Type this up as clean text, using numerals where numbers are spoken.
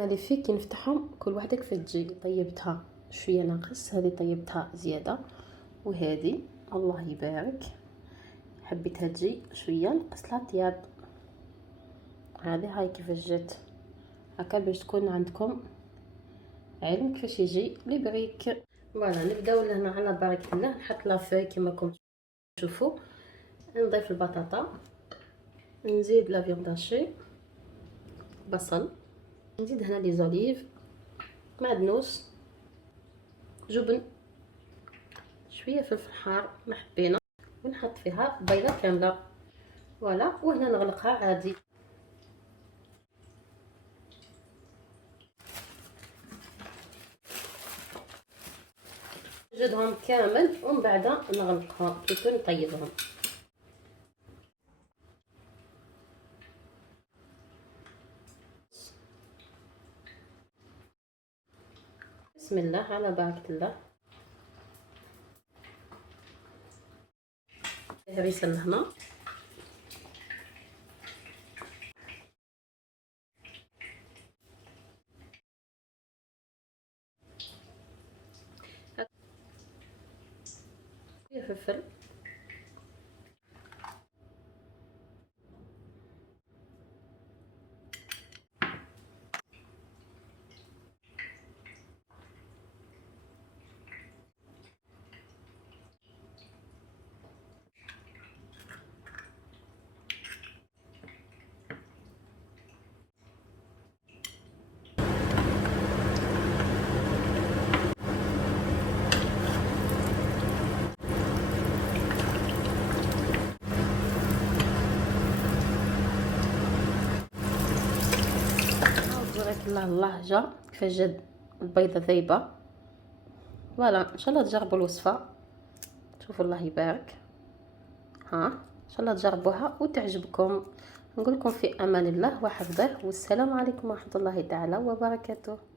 هذه فيه كي نفتحهم كل وحده كيف تجي. طيبتها شويه ناقص، هذه طيبتها زياده، وهذه الله يبارك حبيتها تجي شويه نقص لها طياب. هذه هاي كيفاش جات هكا باش تكون عندكم علم كيفاش يجي لي بريك. فوالا نبداو لهنا على بركه الله. نحط لافاي كما راكم تشوفوا، نضيف البطاطا، نزيد لا فيونداشي، بصل، نزيد هنا لي زوليف، معدنوس، جبن، شويه فلفل حار ما حبينا، ونحط فيها بيضه كامله. فوالا وهنا نغلقها عادي. نوجدهم كامل ومن بعد نغلقها كي نكون نطيبهم. بسم الله على بركة الله. هريسة لهنا، فلفل، بارك الله اللهجة كيفاش جات البيضة ذايبة. فوالا ان شاء الله تجربوا الوصفة، شوفوا الله يبارك. ها ان شاء الله تجربوها وتعجبكم. نقول لكم في امان الله وحفظه، والسلام عليكم ورحمة الله تعالى وبركاته.